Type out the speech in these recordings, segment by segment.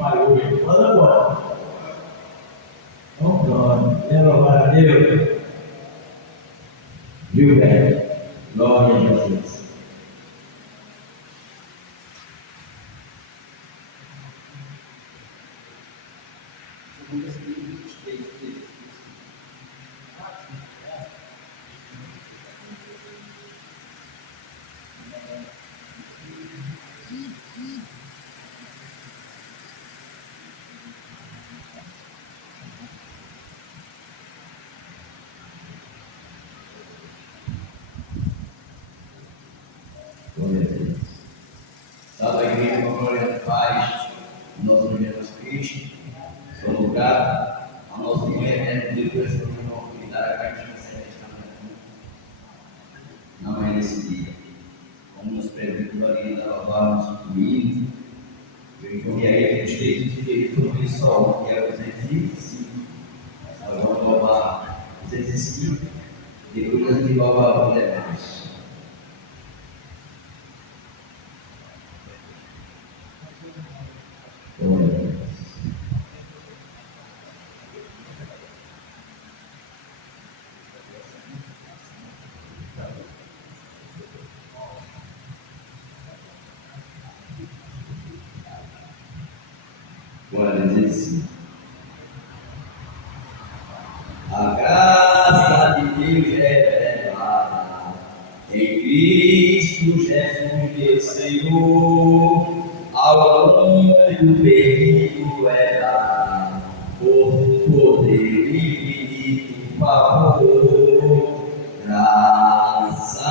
falhou, manda agora. Então pronto, glória a Deus. Viu, velho? Glória a Jesus. Glória a Deus. Salve a igreja com a glória de paz, o nosso Jesus Cristo, seu lugar, a nossa mãe eterna de Deus, que nos convidar a cartinha esta na manhã desse dia. Como nos permitiu ali lavarmos o hino, eu informei aí que os textos que ele foi só, que é o 205. Agora vamos louvar 205, depois a gente louva a vida mais. Glória a Deus. A graça de Deus é revelada em Cristo Jesus, meu Senhor, ao mundo perdido é dado por poder infinito favor. Graça, a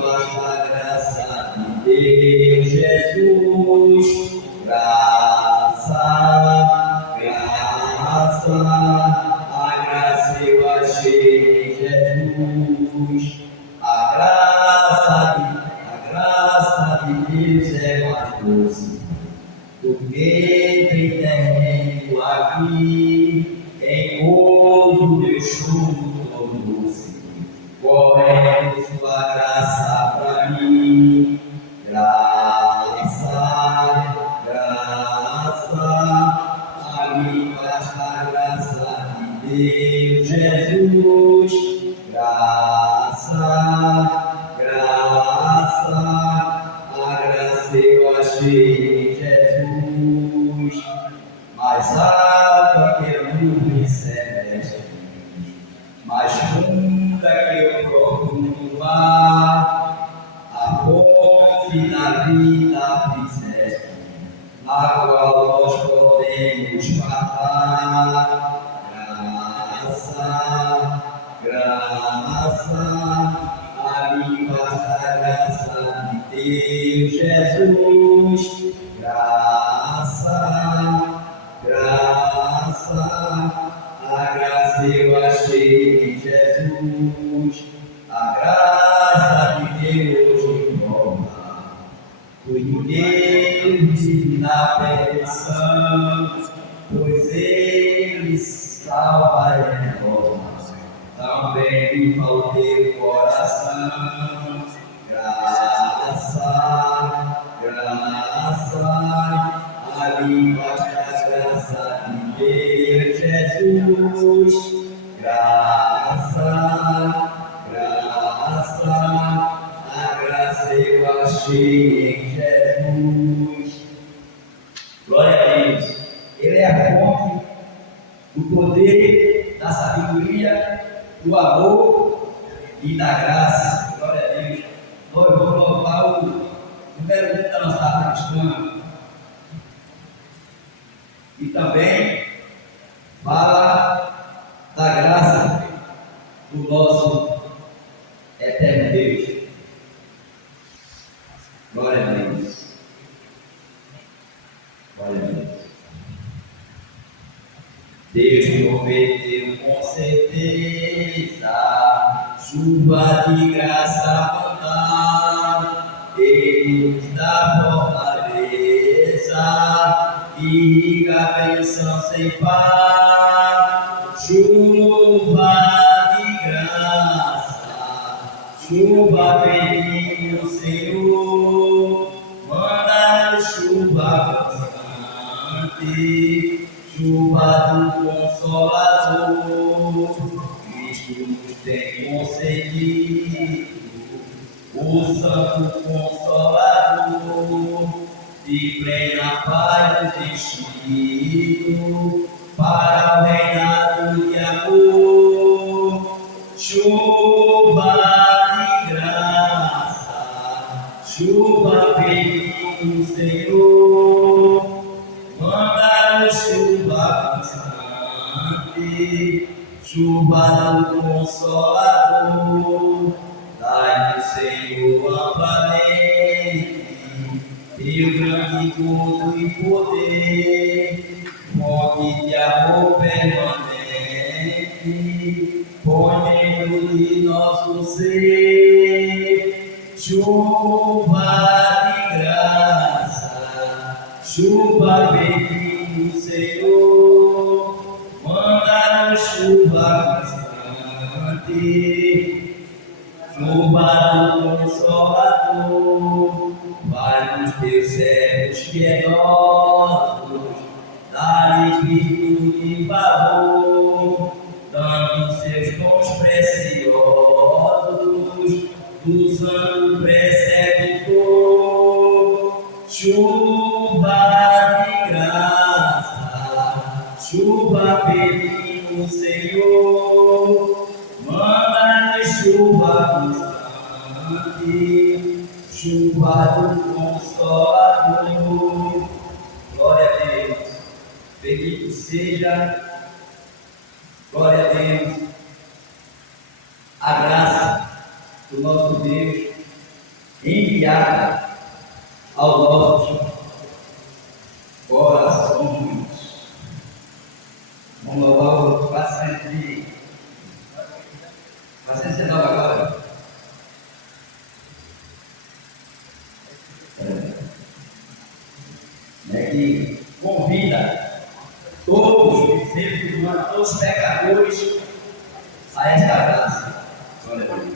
vasta graça de Deus Jesus. Graça, a graça eu achei em Jesus. A graça de Deus é mais doce do que tem terreno aqui, em gozo meu choro tão doce, correndo sua graça para mim. A mim basta a graça de Deus Jesus. Graça, a graça eu achei em Jesus. Mais alta que a nuvem celeste, mais funda que o profundo mar, a fonte da vida fizeste, na qual nós podemos falar. Graça, a mim basta a graça de Deus Jesus. Graça, a graça eu achei em Jesus. A graça de Deus informa, foi Deus na perdição, pois Ele salva e renova. Também me faltei o coração. Graça, a mim basta a graça de Deus Jesus. Graça, a graça eu achei em Jesus. Glória a Deus. Ele é a fonte do poder, da sabedoria, do amor e da graça. Glória a Deus. Nós vamos louvar o número 1 da nossa arte cristã. E também fala da graça do nosso eterno Deus. Glória a Deus. Glória a Deus. Deus me prometeu com certeza chuva de graça mandar, Ele nos dá fortaleza e rica bênção sem par. Chuva de graça, chuva benigna, Senhor, chuva do Consolador, Cristo nos tem concedido o Santo Consolador, de plena paz nos vestido para o reinado de amor, chuva de graça, chuva veio do Senhor, manda-nos chuva constante, chuva do Consolador, dai-nos, Senhor, amplamente teu grande gozo e poder, fonte de amor permanente, põe dentro de nosso ser, chuva de graça, chuva bendita do Senhor, manda-nos chuva constante, chuva do Consolador, vai nos teus servos piedosos, dá-lhes virtude e valor, dando seus dons preciosos do santo preceptor, chuva de graça, chuva bendita do Senhor, manda-nos chuva constante, chuva do Consolador. Glória a Deus. Bendito seja, glória a Deus, a graça do nosso Deus enviada aos nossos corações. Vamos louvar o 419 agora. Que convida todos os seres humanos, todos os pecadores a esta graça. Olha aí.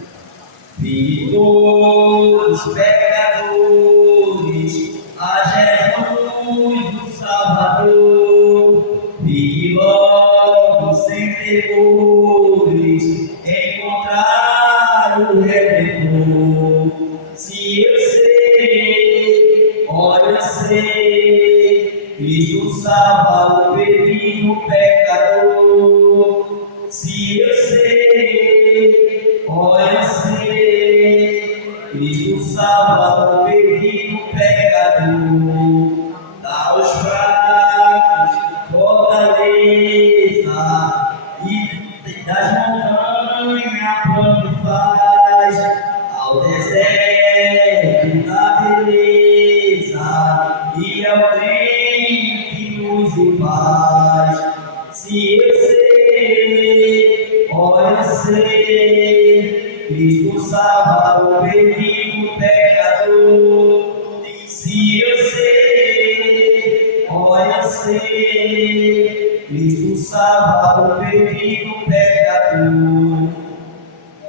Vinde todos os pecadores a Jesus o Salvador, vinde logo sem temores encontrar o Redentor. Se eu sei, olha, sei, Cristo salva o perdido pecador. Se eu sei, olha, sei, Cristo salva o perdido pecador. Dá aos fracos fortaleza e das montanhas plano faz, ao deserto da beleza e ao trem que nos faz. Se eu sei, olha, sei, Cristo salva o perdido pecador. Se eu sei, olha, sei, Cristo salva o perdido pecador.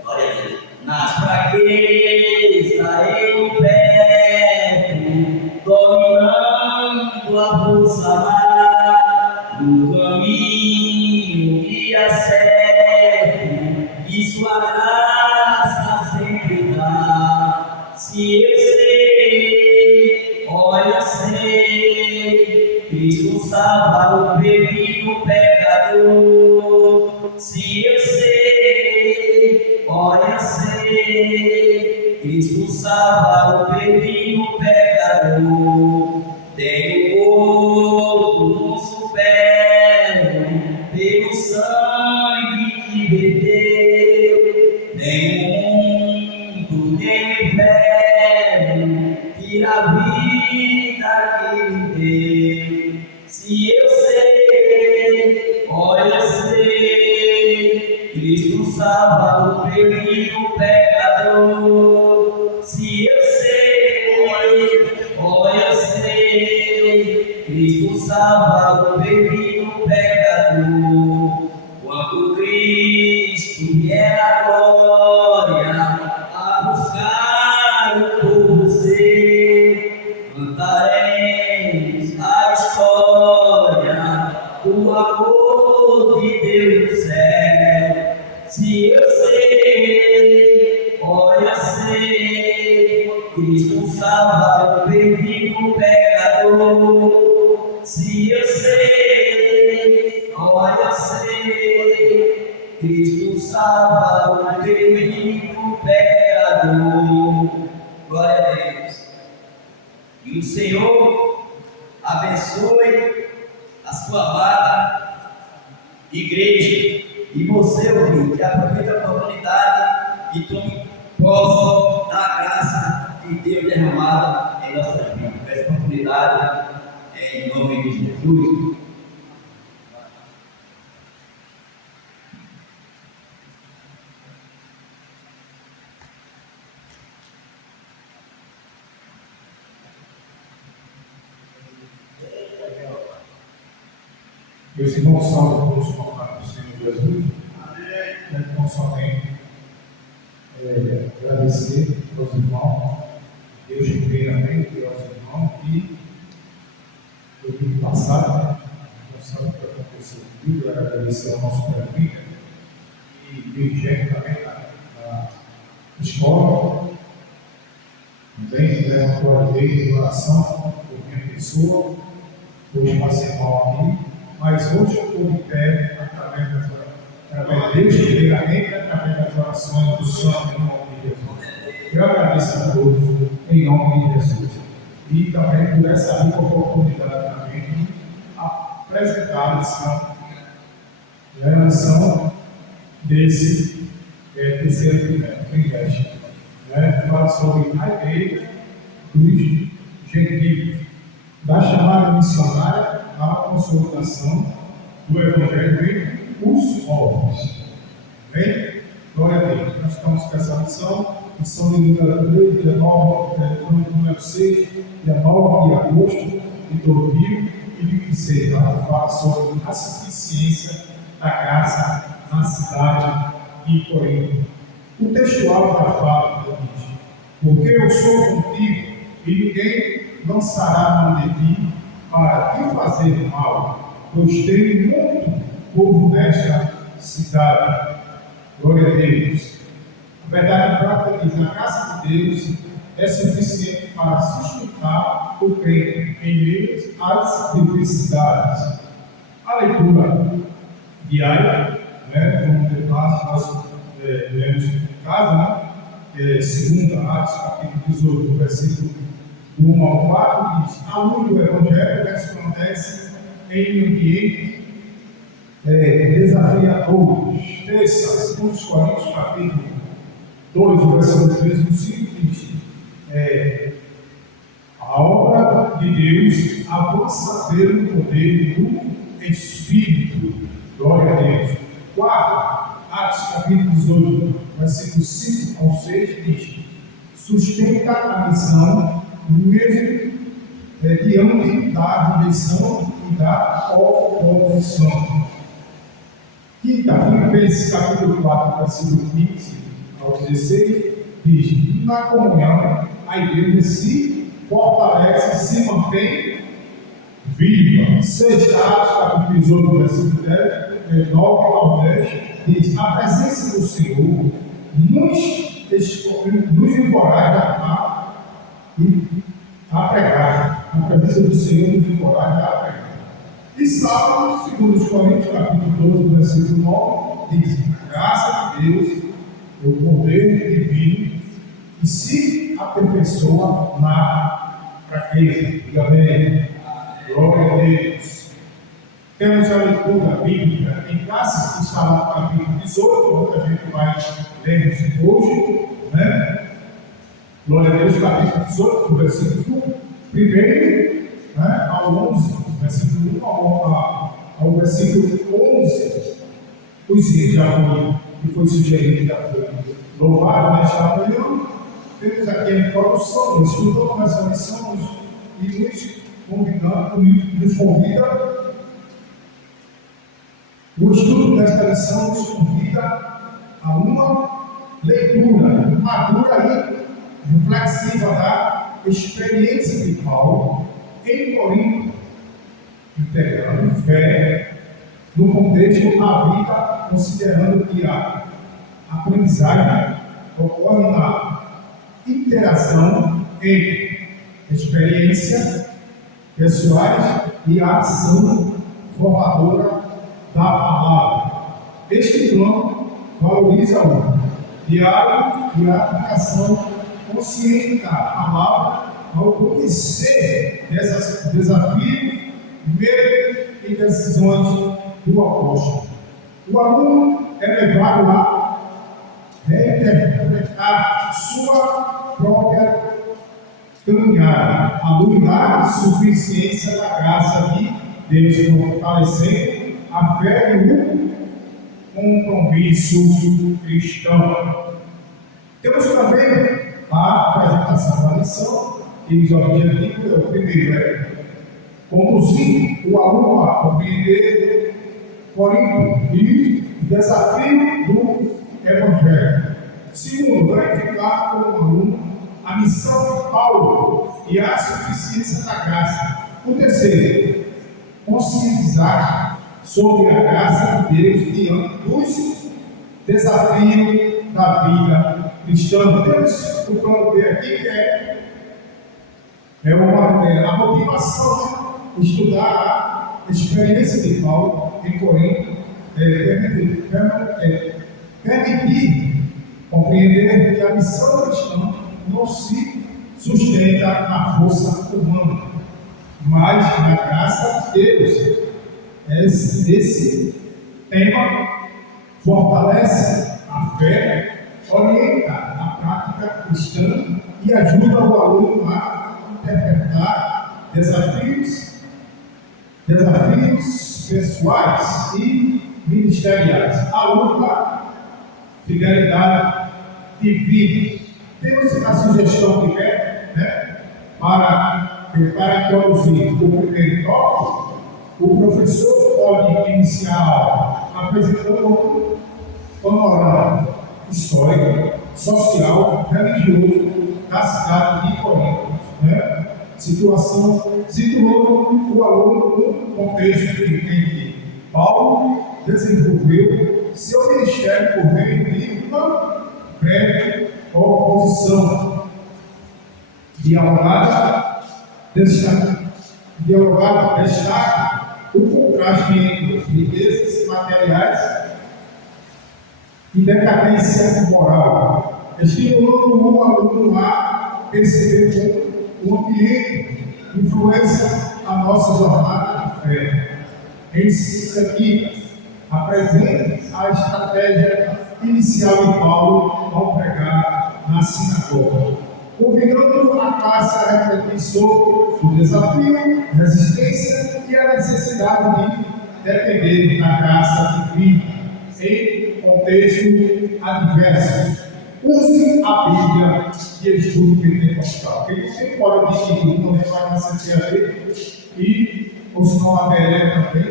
Olha aqui, nas fraquezas eu perto, dominando a força má, no caminho que acerto, e sua graça sempre dá. Se eu sei, olha, sei, Cristo salva o perdido pecador. Se eu sei, olha, sei, Cristo salva o perdido pecador. Tenho gozo no supero, pelo sangue que verteu, nem o mundo, nem o inferno, que a vida que me deu. Se eu sei, olha, sei, Cristo salva o perdido pecador. Se eu sei, olha, sei, Cristo salva o perdido pecador. Quando Cristo vier a glória a buscar o povo seu, cantaremos a história Cristo salva o perdido pecador. Se eu sei, olha, eu sei, Cristo salva o perdido pecador. Glória a Deus. E o Senhor abençoe a sua amada igreja. E você, ouvinte, aproveite a oportunidade e tome posse da graça de Deus derramada em nossas vidas. Essa oportunidade em nome de Jesus. Meus irmãos, salve todos com a paz do Senhor Jesus. Quero tão somente agradecer aos irmãos, Deus primeiramente aos irmãos, e no domingo passado, não sabe o que aconteceu comigo, agradecer ao nosso prefeito e dirigente também da escola, também levantou a vez de oração por minha pessoa, hoje passei mal aqui. Mas hoje eu estou de pé através de Deus, primeiramente, através das orações do Santo em nome de Jesus. Eu agradeço a todos em nome de Jesus. E também por essa rica oportunidade também de apresentar a lição desse terceiro trimestre. Fala sobre a igreja dos gentios, da chamada missionária à consolidação do Evangelho em os povos. Bem? Glória a Deus. Nós estamos com essa missão de número 6, dia 9 de agosto de 2026. Ela fala sobre a suficiência da graça na cidade de Corinto. O textual da fala diz: porque eu sou contigo e ninguém lançará mão de ti para te fazer mal, pois tenho muito povo nesta cidade. Glória a Deus. A verdade prática diz: a graça de Deus é suficiente para sustentar o crente em meio às diversidades. A leitura diária, como de passo nós lemos em casa, segunda Atos, capítulo 18, versículo 1 ao 4, diz: a luz do Evangelho resplandece em ambiente desafiadores. Terça, 2 Coríntios, capítulo 2, versículo 3 e 5, diz: a obra de Deus avança pelo poder do Espírito. Glória a Deus. 4, Atos, capítulo 18, versículo 5 ao 6, diz: sustenta a missão mesmo diante da rejeição e da oposição. Quinta, Filipenses capítulo 4, versículo 15 ao 16, diz: na comunhão a igreja se fortalece, se mantém viva. Sexta, Atos capítulo 18, versículo 10, 9 ao 10, diz: a presença do Senhor nos encoraja a pregar. A presença do Senhor nos encoraja a pregar. E sábado, segundo os Coríntios, capítulo 12, versículo 9, diz: a graça de Deus, o poder divino, e se aperfeiçoa na fraqueza. Diga amém. Glória a Deus. Temos a leitura bíblica em classe, que está lá no capítulo 18, que a gente vai ler hoje, Glória a Deus, capítulo 18, versículo 1 ao 11, versículo 1 ao versículo 11. Os dias já foi sugerido, já foi louvado nesta manhã. Temos aqui a introdução, estudamos essa lição e nos convida. O estudo desta lição nos convida a uma leitura madura e reflexiva da experiência de Paulo em Corinto, integrando fé no contexto da vida, considerando que a aprendizagem ocorre na interação em experiência pessoais e a ação formadora da palavra. Este plano valoriza o diálogo e a aplicação consciente da palavra ao conhecer desafios, medos e decisões do apóstolo. O aluno é levado a reinterpretar sua própria caminhada, à luz da suficiência da graça de Deus, fortalecendo a fé e o compromisso cristão. Temos também a apresentação da lição, e os objetivos é o primeiro, conduzir o aluno a compreender Corinto e o desafio do Evangelho. Segundo, verificar como aluno a missão de Paulo e a suficiência da graça. O terceiro, conscientizar sobre a graça de Deus diante dos desafios da vida cristã. Temos o plano B aqui, que é a motivação de estudar a experiência de Paulo em Corinto, permitir compreender que a missão cristã não se sustenta na força humana, mas na graça de Deus. Esse tema fortalece a fé, orienta a prática cristã e ajuda o aluno a interpretar desafios pessoais e ministeriais, a luta, fidelidade divina. Temos a sugestão que é, para introduzir o primeiro tópico, o professor pode iniciar a aula apresentando um panorama histórico, social, religioso da cidade de Corinto, situando o aluno no contexto em que Paulo desenvolveu seu ministério por meio de uma breve oposição dialogada destaca o contraste entre riquezas materiais e decadência moral, estimulando o aluno a perceber como o ambiente influencia a nossa jornada de fé. Isso aqui apresenta a estratégia inicial de Paulo ao pregar na sinagoga, convidando a classe a refletir sobre o desafio, resistência e a necessidade de depender da graça divina em contextos adversos. Use a Bíblia de estudo pentecostal, porque você pode adquirir uma vai na CTAD e ou se não a BL também,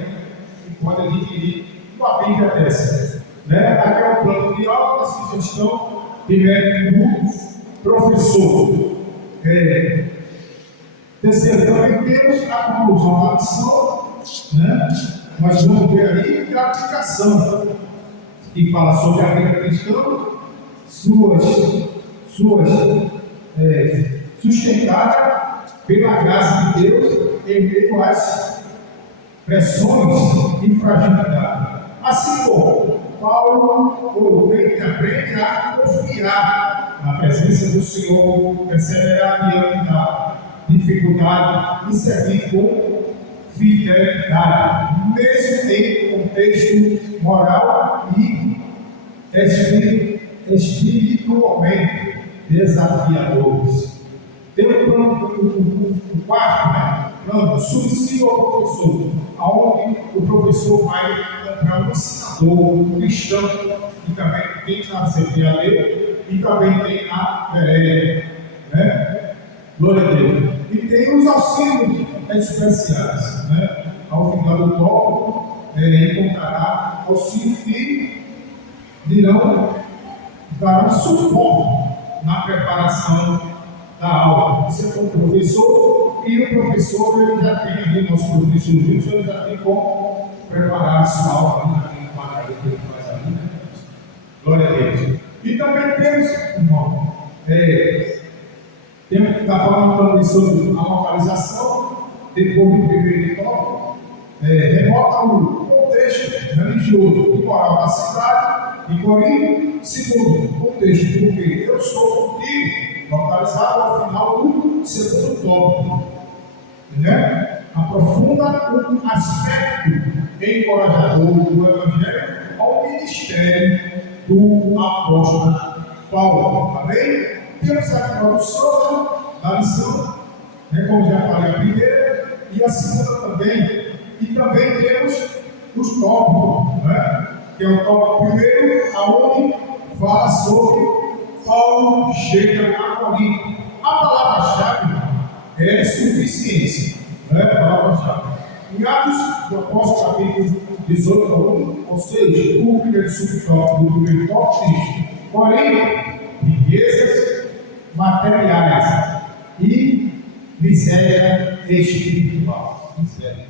e pode adquirir uma Bíblia dessa. Aqui é o plano de aula, a sugestão de mérito do professor. Terceiro, também temos a conclusão da lição, nós vamos ver aí a aplicação, que fala sobre a vida cristã, sustentada pela graça de Deus em meio às pressões e fragilidade. Assim como Paulo aprende a confiar na presença do Senhor, perseverar diante da dificuldade e servir com fidelidade, mesmo em contexto moral e espiritualmente desafiadores. Tem o quarto, plano, subsídio ao professor, aonde o professor vai encontrar um ensinador cristão, que também tem na CPAD e também tem na PRE, glória a Deus. E tem os auxílios especiais, ao final do tópico, encontrará auxílios que darão suporte na preparação da aula. Você é o professor e o professor ele já tem ali, nosso professor Wilson, ele já tem como preparar a sua aula, já tem um quadro que ele faz ali. Glória a Deus. E também temos, irmão, Temos que estar falando também sobre a localização, depois do primeiro tópico, remota o contexto religioso e moral da cidade de Corinto. Segundo, contexto porque eu sou contigo, localizado ao final do segundo tópico. Né? Aprofunda um aspecto encorajador do Evangelho ao ministério do apóstolo Paulo. Amém? Temos a introdução da lição, né, como já falei, a primeira e a segunda também. E também temos os tópicos, né, que é o tópico primeiro, aonde fala sobre Paulo chega a Corinto. A palavra-chave é suficiência, né? A palavra-chave. Em Atos do Apóstolo, capítulo 18 a 1, ou seja, o primeiro subtópico do primeiro tópico diz: porém, riquezas materiais e miséria espiritual. Miséria.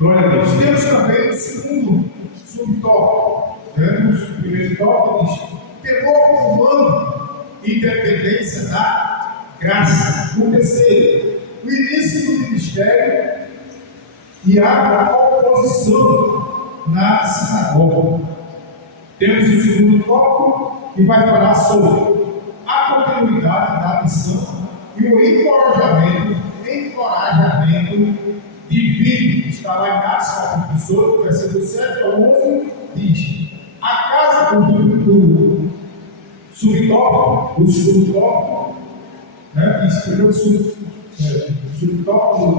Glória a Deus. Temos também o segundo subtópico. No primeiro tópico diz: temor humano, independência da graça. O terceiro, o início do ministério e a oposição na sinagoga. Temos o segundo tópico que vai falar sobre a continuidade da missão e o encorajamento divino. Está lá em Atos capítulo 18, versículo 7 a 11, diz: a casa do subtópico, o segundo tópico, né, diz, primeiro subtópico,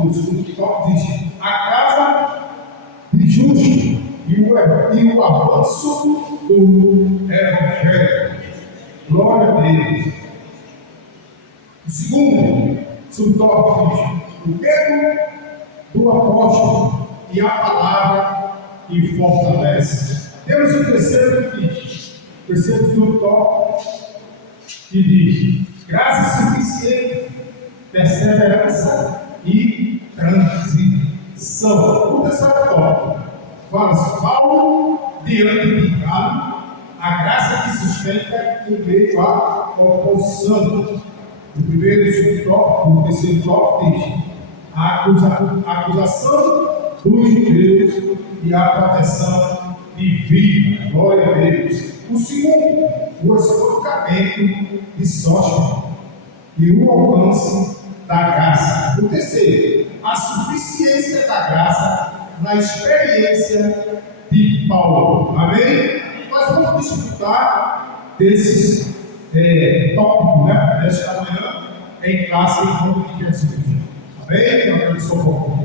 o segundo tópico diz: a casa de justo e o avanço do Evangelho. Glória a Deus. O segundo subtópico diz: o medo do apóstolo e a palavra que fortalece. Temos o terceiro que diz, o terceiro subtópico que diz: graça suficiente, perseverança e transição. O terceiro tópico fala Paulo diante de Galo, a graça que sustenta em meio à oposição. O primeiro subtópico, o terceiro tópico diz: a acusação dos judeus e a proteção divina. Glória a Deus. O segundo, o espancamento de Sóstenes e o alcance da graça. O terceiro, a suficiência da graça na experiência de Paulo. Amém? Nós vamos disputar desses tópicos, né, desta manhã em classe em nome de Jesus. Amém? Eu quero socorro.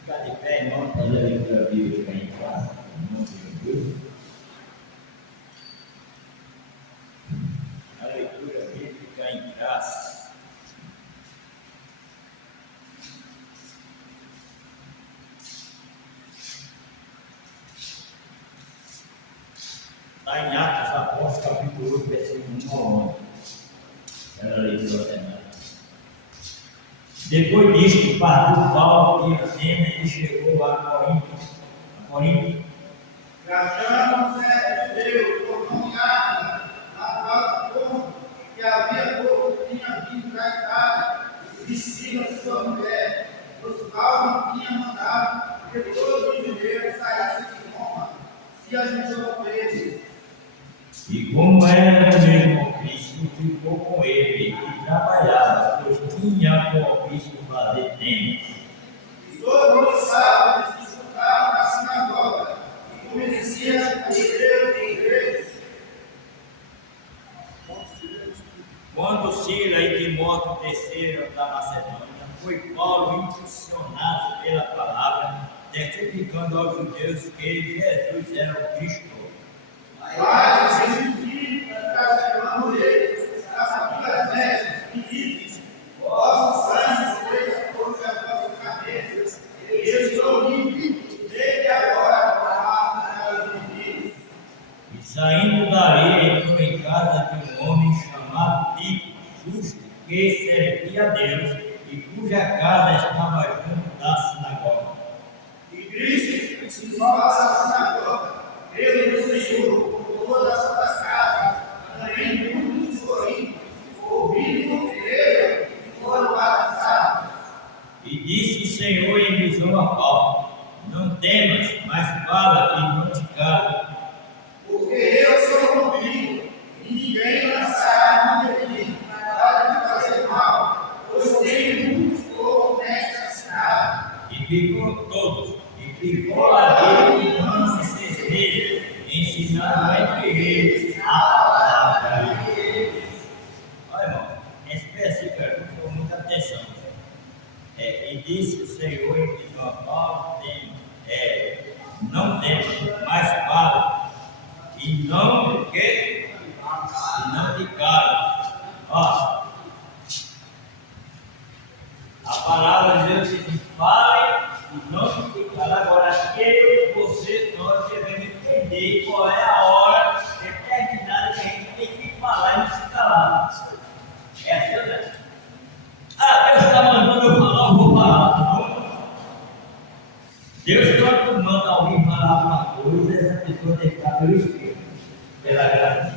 Ficar de pé, irmão, fazer a leitura bíblica em classe, em nome de Jesus. A leitura bíblica em classe. Está em Atos dos Apóstolos, capítulo 8, versículo 1 a 11. Era a leitura ordenada. Depois disto, partiu Paulo de Atenas e chegou a Corinto. Gastando certo Deus, por nomeada, a tal povo que havia pouco tinha vindo para a Itália, e Priscila, sua mulher, os quais não tinha mandado que todos os judeus saíssem de Roma, se a gente não fez. E como era do mesmo Cristo, ficou com ele e trabalhava, pois tinha por ofício fazer tendas. E todos os sábados se juntavam na sinagoga, e convenciam a judeus e gregos. Quando Sila e Timóteo desceram da Macedônia, foi Paulo impulsionado pela palavra, testificando aos judeus que Jesus era o Cristo. Mas os gentios castigando eles, as famílias velhas, e dizem: vosso sangue seja sobre a vossa cabeça, eu estou livre desde agora para os inimigos. E saindo dali, entrou em casa de um homem chamado Tico, justo, que servia a Deus e cuja casa estava junto da sinagoga. E Cristo se fala na sinagoga, ele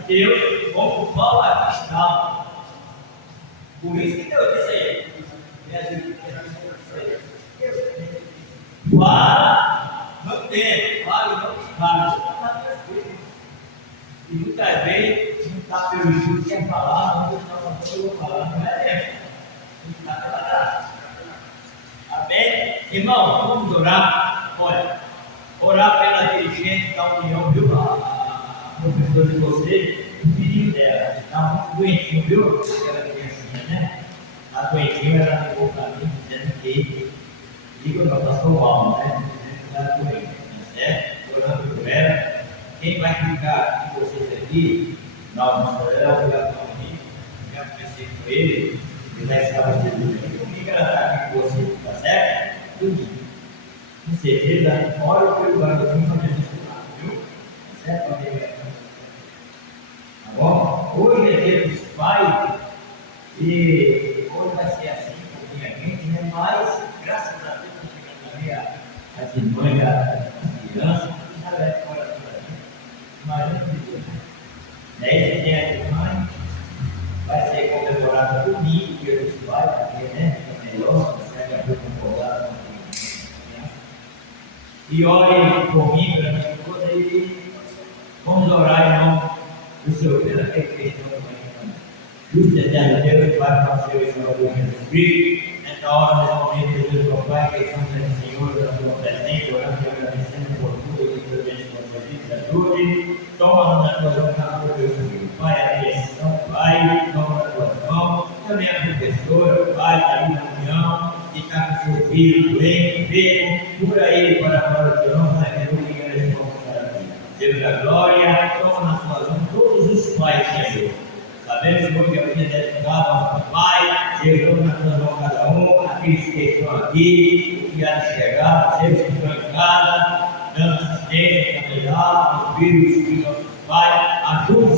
Deus, como Paulo aqui está. Por isso que Deus disse aí. Para manter, para não ficar. E muitas vezes não está pelo Espírito que quer falar, não está falando falar, não é Deus. Não está pela graça. Amém? Irmão, vamos orar. Olha, orar pela dirigente da União, viu? A professora de vocês, o filho dela está muito doentinho, viu? Aquela criancinha, né? A doentinha, ela ligou para mim dizendo que liga para o pastor Paulo, né? Dizendo que está doente, certo? Orando por ela. Quem vai ficar com vocês aqui, na nossa obrigatoriamente, já conversei com ele, ele já estava dizendo comigo, ela está aqui com vocês, tá certo? Tudo. Com certeza, ora pelo garotinho para Jesus, viu? Tá certo? Tá bom? Hoje é dia dos pais, e hoje vai ser assim, um pouquinho a gente, né? Mas, graças a Deus, está chegando ali as irmãs, as crianças, já vai fora por aí. Imagina que 10 de maio vai ser comemorado domingo, dia dos pais, porque, né? É melhor, serve a boca concordada com a criança. E orem por mim, pela minha esposa, e vamos orar em nome do Senhor, pela questão também. Justo eterno Deus, Pai, para o Senhor e Salvador Jesus Cristo, nessa hora, nesse momento, Deus, meu Pai, que estamos aqui, Senhor, da tua presença, orando e agradecendo por tudo que tu tens concedido, ajude, toma na tua mão, meu Deus, Pai, a direção, Pai, toma na tua mão, também a professora, Pai, da união, que está com seu filho doente, enfermo, cura ele para a glória de honra, aleluia, responde para ti. Deus da glória, toma na tua mão todos os pais, Senhor. Sabemos, Senhor, que a vida é dedicada ao nosso Pai, Deus, na tua mão cada um, aqueles que estão aqui, que há de chegar, aqueles que estão em casa, dando assistência, familiar, os filhos, nosso Pai, ajude,